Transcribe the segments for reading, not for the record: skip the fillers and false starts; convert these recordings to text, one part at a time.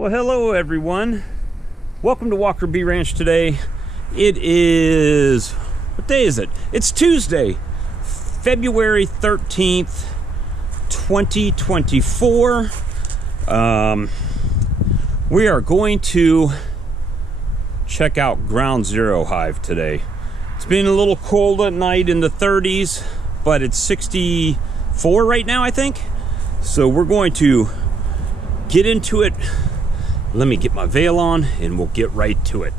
Well, hello everyone. Welcome to Walker Bee Ranch today. It is, what day is it? It's Tuesday, February 13th, 2024. We are going to check out Ground Zero Hive today. It's been a little cold at night in the 30s, but it's 64 right now, I think. So we're going to get into it. Let me get my veil on and we'll get right to it.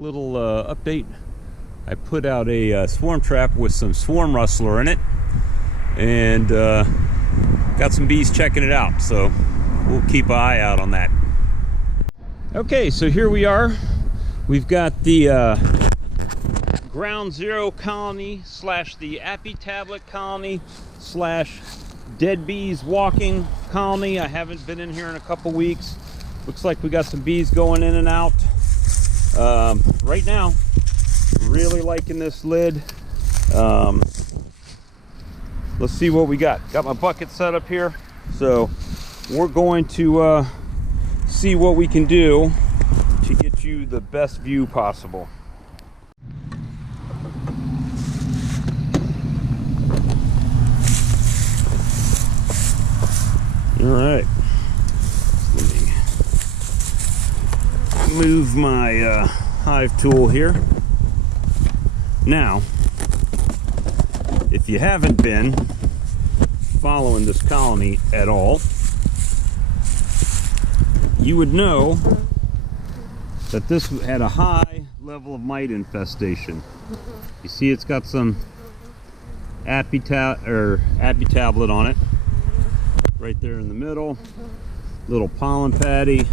Little update. I put out a swarm trap with some swarm rustler in it, and got some bees checking it out, so we'll keep an eye out on that. Okay, so here we are. We've got the Ground Zero Colony slash the Apitablet Colony slash Dead Bees Walking Colony. I haven't been in here in a couple weeks. Looks like we got some bees going in and out. Right now, really liking this lid. Let's see what we got. Got my bucket set up here, so we're going to see what we can do to get you the best view possible. All right, let me move my hive tool here. Now, if you haven't been following this colony at all, you would know that this had a high level of mite infestation. You see it's got some Apitablet on it right there in the middle, little pollen patty,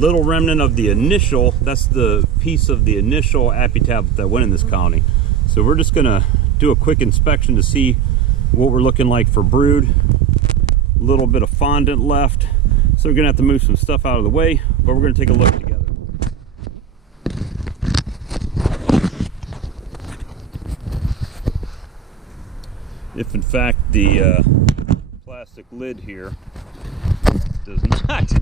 little remnant of the initial, that's the piece of the initial Apitablet that went in this colony. So we're just gonna do a quick inspection to see what we're looking like for brood. A little bit of fondant left, so we're gonna have to move some stuff out of the way, but we're gonna take a look together. If in fact the plastic lid here does not,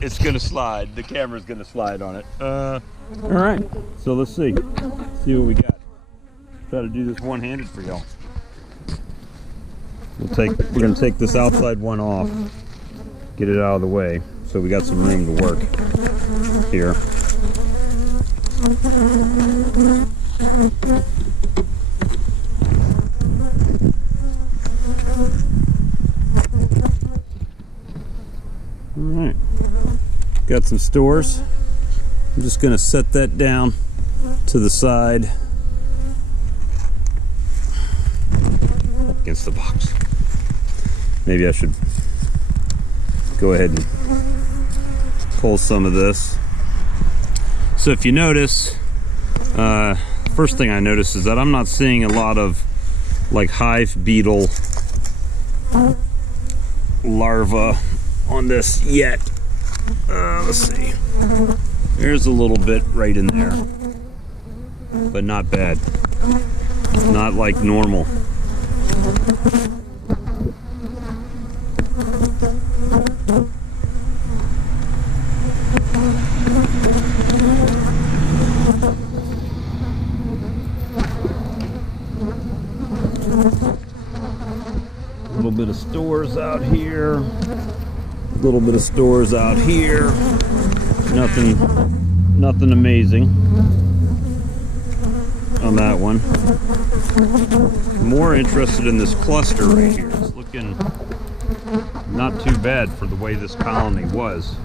it's gonna slide. The camera's gonna slide on it. All right, so let's see what we got. Try to do this one-handed for y'all. We're gonna take this outside one off, get it out of the way, so we got some room to work here. All right, got some stores. I'm just gonna set that down to the side against the box. Maybe I should go ahead and pull some of this. So if you notice, first thing I notice is that I'm not seeing a lot of like hive beetle larvae on this yet. Let's see. There's a little bit right in there, but not bad. Not like normal. A little bit of stores out here. A little bit of stores out here. Nothing amazing on that one. More interested in this cluster right here. It's looking not too bad for the way this colony was.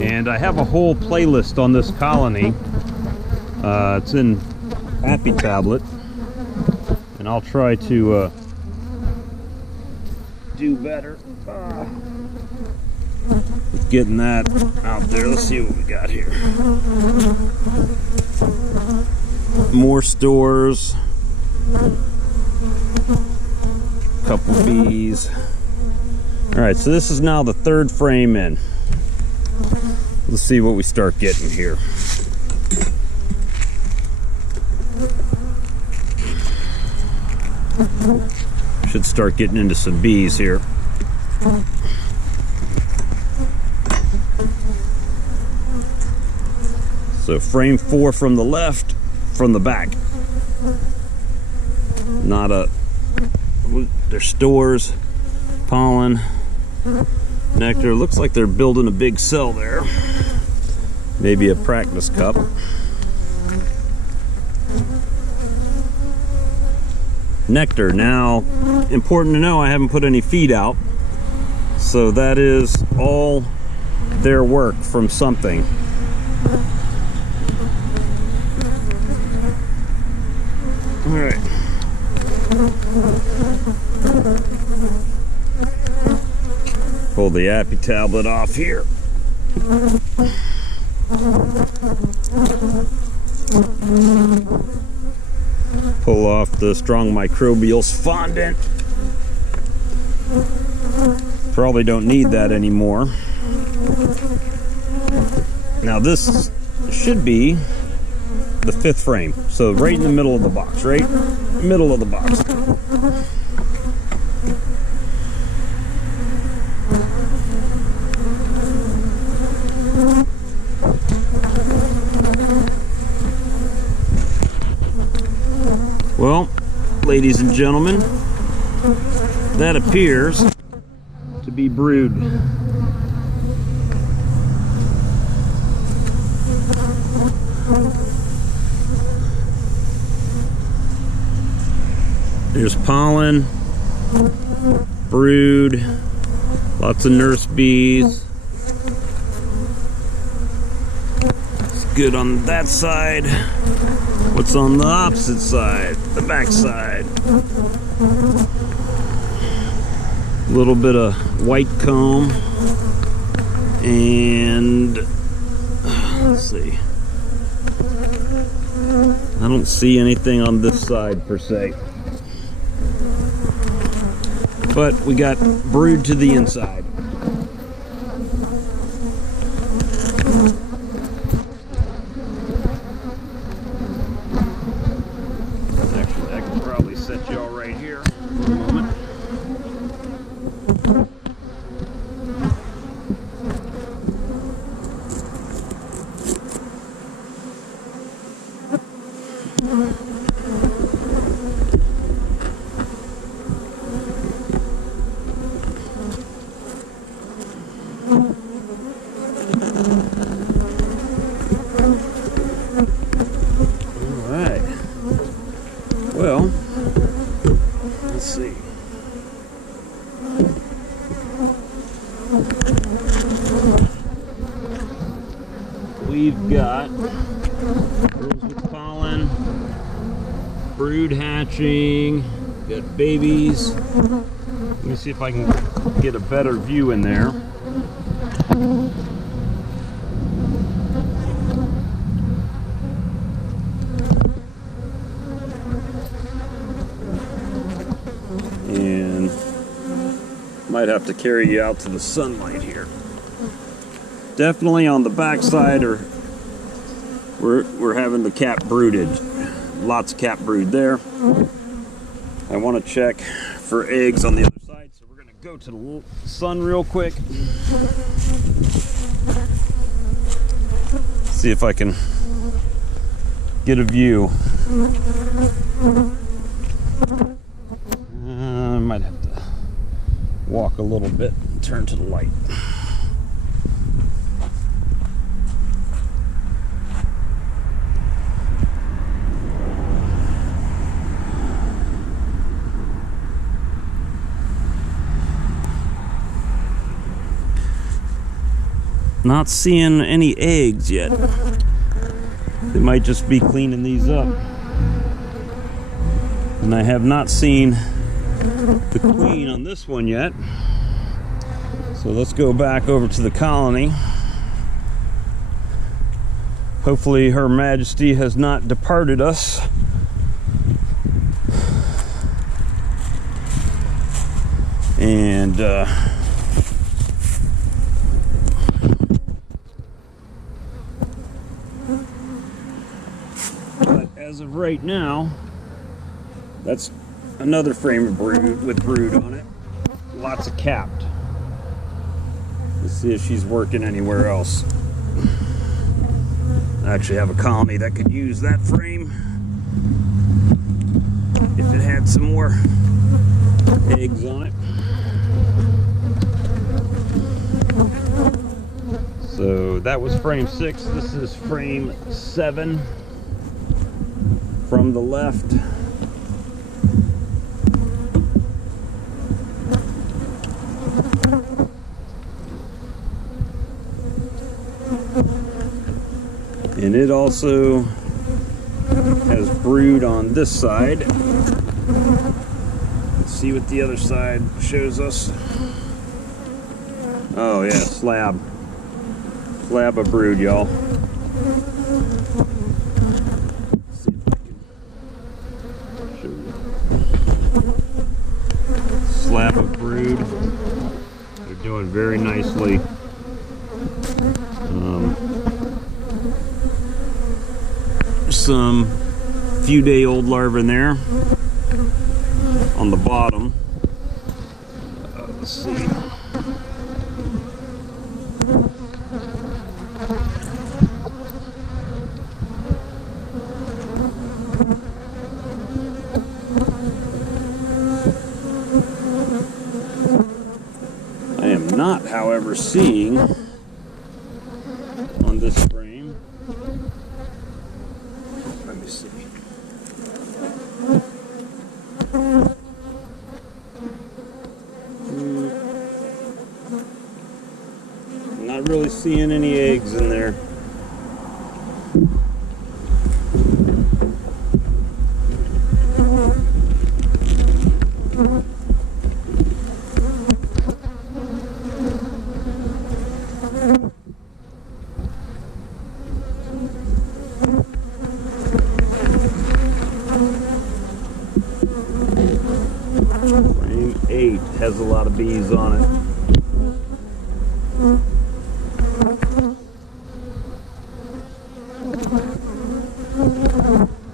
And I have a whole playlist on this colony. It's in Apitablet, and I'll try to do better with getting that out there. Let's see what we got here. More stores, couple bees, All right, so this is now the third frame in. Let's see what we start getting here. Should start getting into some bees here. So frame 4 from the left, from the back. Not a, there's stores, pollen, nectar. Looks like they're building a big cell there. Maybe a practice cup. Nectar. Now, important to know, I haven't put any feed out. So that is all their work from something. All right. Pull the Apitablet off here. Pull off the strong microbials fondant. Probably don't need that anymore. Now this should be the 5th frame. So right in the middle of the box, right? Middle of the box. Well, ladies and gentlemen, that appears to be brood. There's pollen, brood, lots of nurse bees. It's good on that side. What's on the opposite side? The back side. A little bit of white comb. And let's see. I don't see anything on this side per se. But we got brood to the inside. Actually, I can probably set y'all right here for a moment. Well, let's see. We've got girls with pollen, brood hatching, got babies. Let me see if I can get a better view in there. And might have to carry you out to the sunlight here. Definitely on the back side, or we're having the cap brooded. Lots of cap brood there. I want to check for eggs on the other side, so we're going to go to the sun real quick. See if I can get a view. I might have to walk a little bit and turn to the light. Not seeing any eggs yet. They might just be cleaning these up. And I have not seen the queen on this one yet. So let's go back over to the colony. Hopefully Her Majesty has not departed us. And as of right now, that's another frame of brood with brood on it. Lots of capped. Let's see if she's working anywhere else. I actually have a colony that could use that frame if it had some more eggs on it. So that was frame 6. This is frame 7 from the left. And it also has brood on this side. Let's see what the other side shows us. Oh yeah, slab of brood, y'all. See if I can show you. Slab of brood. They're doing very nicely. Some few-day-old larvae in there on the bottom. Let's see. I am not, however, seeing on this frame. Let me see. I'm not really seeing any eggs in there. Frame 8 has a lot of bees on it.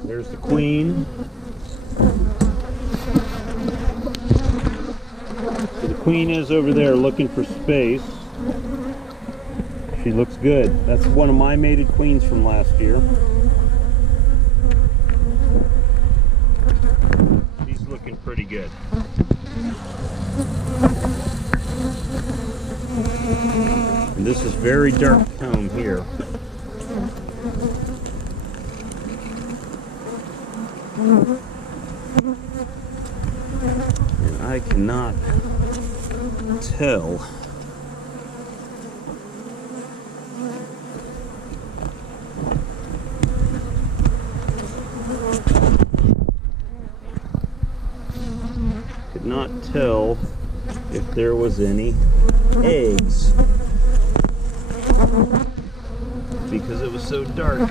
There's the queen. So the queen is over there looking for space. She looks good. That's one of my mated queens from last year. She's looking pretty good. And this is very dark tone here. And I cannot tell if there was any eggs because it was so dark.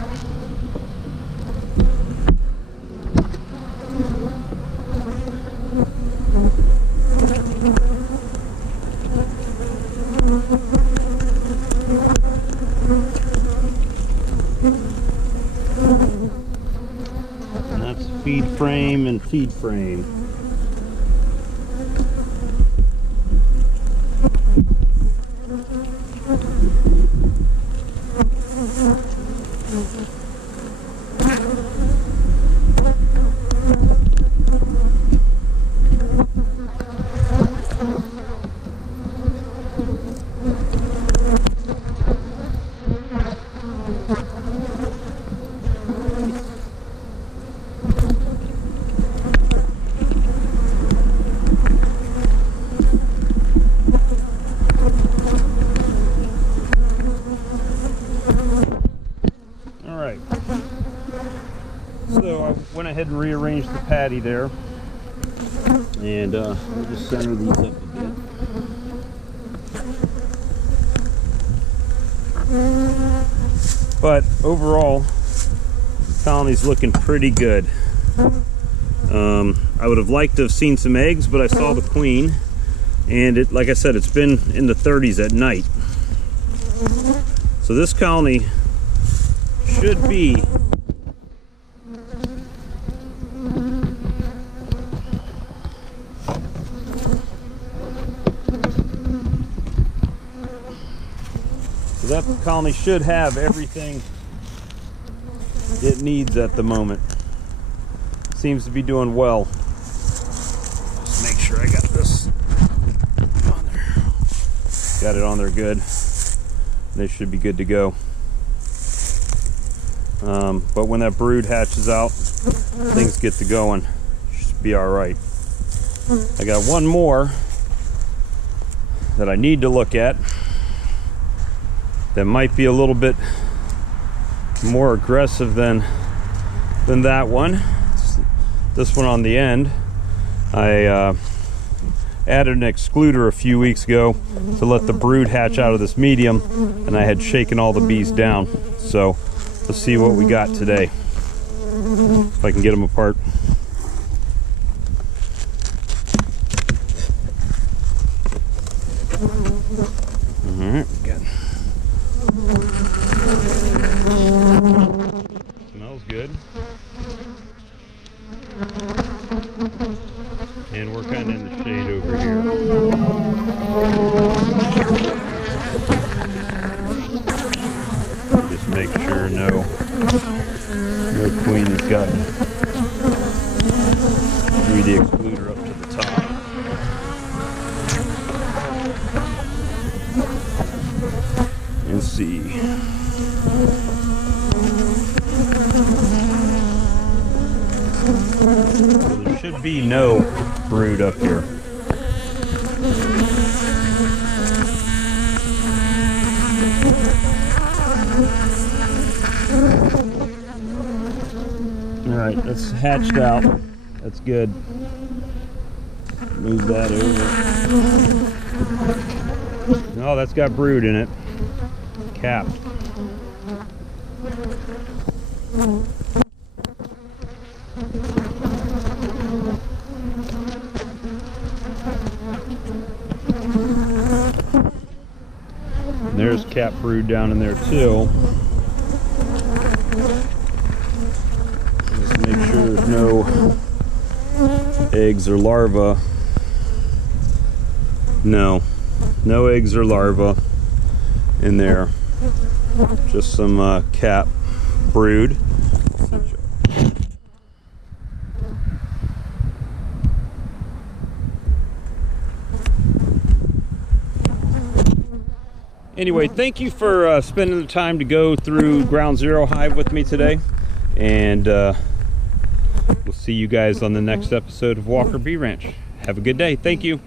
And that's feed frame and feed frame. So I went ahead and rearranged the patty there, and we'll just center these up a bit. But overall, the colony's looking pretty good. I would have liked to have seen some eggs, but I saw the queen, and it, like I said, it's been in the 30s at night. So this colony should be So that colony should have everything it needs at the moment. Seems to be doing well. Just make sure I got this on there. Got it on there good. They should be good to go. But when that brood hatches out, things get to going. Should be all right. I got one more that I need to look at that might be a little bit more aggressive than that one. This one on the end. I added an excluder a few weeks ago to let the brood hatch out of this medium, and I had shaken all the bees down. So let's see what we got today, if I can get them apart. All right, good. Smells good. And we're kind of in the shade over here. Just make sure no queen has gotten through the excluder up to the top. And see. So there should be no brood up here. All right, that's hatched out. That's good. Move that over. Oh, that's got brood in it. Capped. And there's cap brood down in there too. Just make sure there's no eggs or larvae. No eggs or larvae in there. Just some cap brood. Anyway, thank you for spending the time to go through Ground Zero Hive with me today, and we'll see you guys on the next episode of Walker Bee Ranch. Have a good day. Thank you.